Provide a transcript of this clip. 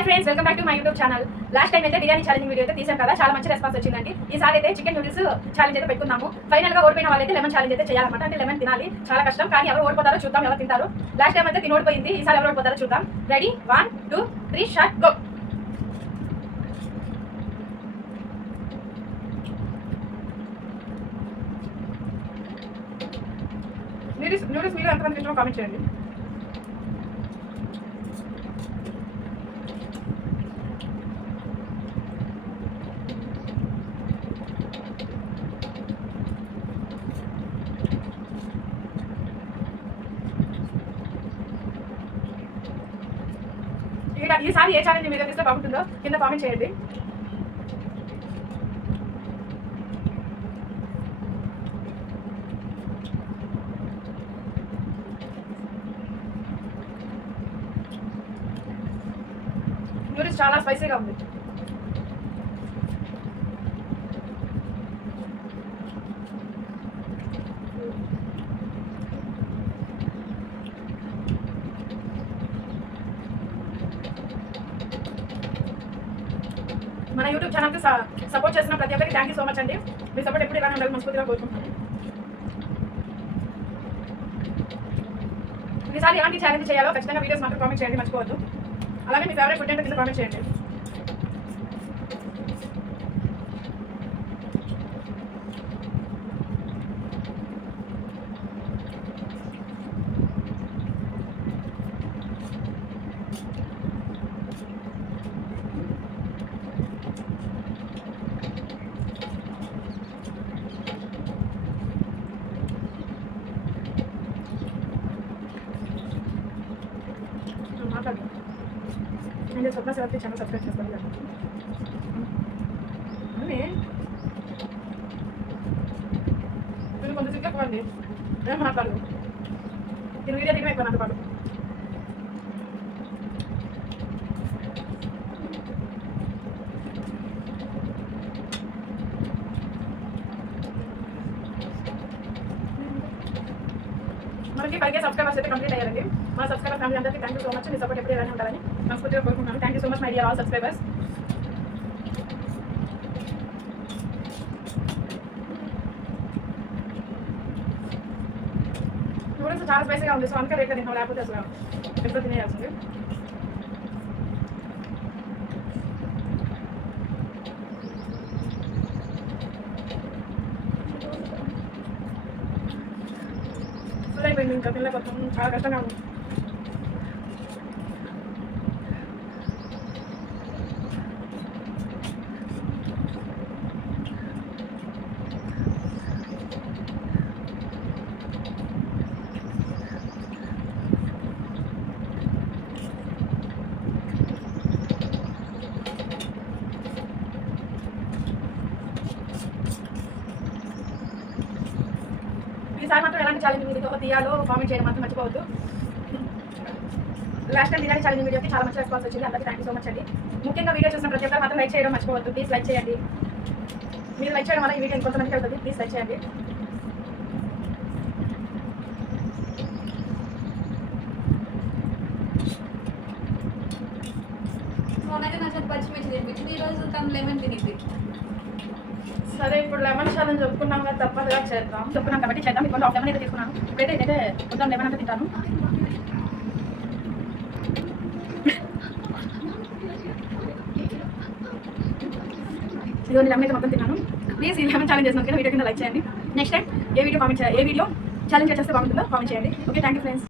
Hi friends, welcome back to my YouTube channel. Last time అయితే biryani challenge video అయితే తీసాం కదా, చాలా మంచి రెస్పాన్స్ వచ్చిందండి. ఈసారి అయితే చికెన్ నూడిల్స్ ఛాలెంజ్ అయితే పెట్టుకున్నాము. ఫైనల్ గా ఓడిపోయిన వాళ్ళైతే లెమన్ ఛాలెంజ్ అయితే చేయాలన్నమాట. అంటే లెమన్ తినాలి, చాలా కష్టం. కానీ ఎవరు ఓడిపోతారో చూద్దాం, ఎవరు తింటారు. లాస్ట్ టైం అయితే ఓడిపోయింది, ఈసారి ఎవరు ఓడిపోతారో చూద్దాం. రెడీ, 1 2 3 షాట్ గో. నూడిల్స్ మీరు ఎంతమంది తింటారో కామెంట్ చేయండి. ఈసారి ఏ ఛాలెంజ్ మీరు తీస్తే బాగుంటుందో కింద కామెంట్ చేయండి. నూడిల్స్ చాలా స్పైసీగా ఉంది. మన యూట్యూబ్ ఛానల్కి సపోర్ట్ చేస్తున్న ప్రతి ఒక్కరికి థ్యాంక్ యూ సో మచ్ అండి. మీ సపోర్ట్ ఎప్పుడు ఇలానే ఉండాలి మనస్ఫూర్తిగా కోరుకుంటున్నాను. ఈసారి ఎలాంటి ఛాలెంజ్ చేయాలో ఖచ్చితంగా వీడియోస్ మాత్రం కామెంట్ చేయండి, మర్చిపోవద్దు. అలాగే మీ ఫేవరెట్ ఫుడ్ ఏంటో కింద కామెంట్ చేయండి. నేను స్వప్న సేవకి ఛానల్ సబ్స్క్రైబ్ చేసుకోండి. నేను కొంచెం సిగ్గు ఎక్కువ అండి, ఏం మాట్లాడు. నేను వీడియో దిగిన ఎక్కువ నాతో పాటు. మనకి 5K సబ్స్క్రైబర్స్ అయితే కంప్లీట్ అయ్యారండి. మా సబ్స్క్రైబర్ ఫ్యామిలీ అందరికీ థ్యాంక్ యూ సో మచ్. మీ సపోర్ట్ ఎప్పుడు ఇలానే ఉండాలని మనస్ఫూర్తిగా కోరుకుంటున్నాను. Thank you so much my dear all subscribers. Noodles చాలా స్పైసీగా ఉంది, సో అందుకే రేట్ తింటాం, లేకపోతే అసలు ఎప్పుడు తినేయాల్సింది. ఫుల్ అయిపోయింది, ఇంకా తినలేకపోతాం, చాలా కష్టంగా ఉంది. ఈసారి మాత్రం ఎలాంటి ఛాలెంజ్ వీడియో తీయాలో కామెంట్ చేయడం మాత్రం మర్చిపోవద్దు. లాస్ట్ టైం బిర్యానీ ఛాలెంజ్ వీడియోకి చాలా మంచి రెస్పాన్స్ వచ్చింది, అందరికీ థ్యాంక్ యూ సో మచ్ అండి. ముఖ్యంగా వీడియో చూసిన ప్రతి ఒక్కరు మాత్రం లైక్ చేయడం మర్చిపోవద్దు. ప్లీజ్ లైక్ చేయండి. మీరు లైక్ చేయడం వల్ల ఈ వీడియో కొంతమందికి వెళ్తుంది. ప్లీజ్ లైక్ చేయండి. పచ్చిమిర్చి తినిపించింది, ఈరోజు తను లెమన్ తినింది. సరే, ఇప్పుడు లెమన్ ఛాలెంజ్ చెప్పుకున్నాం కదా, తప్పదుగా చేద్దాం. చెప్పుకున్నాం కాబట్టి చేద్దాం. ఇప్పుడు హాఫ్ లెమన్ అయితే తీసుకున్నాను. ఇప్పుడైతే ఇదైతే మొత్తం లెమన్ అంతా తింటాను. ఇదిగోండి, లెమన్ అయితే మొత్తం తిన్నాను. ప్లీజ్ ఈ లెమన్ ఛాలెంజ్ చేసినందుకు వీడియో కింద లైక్ చేయండి. నెక్స్ట్ టైం ఏ వీడియో ఛాలెంజ్ చేస్తే బాగుంటుందో కామెంట్ చేయండి. Okay, thank you friends.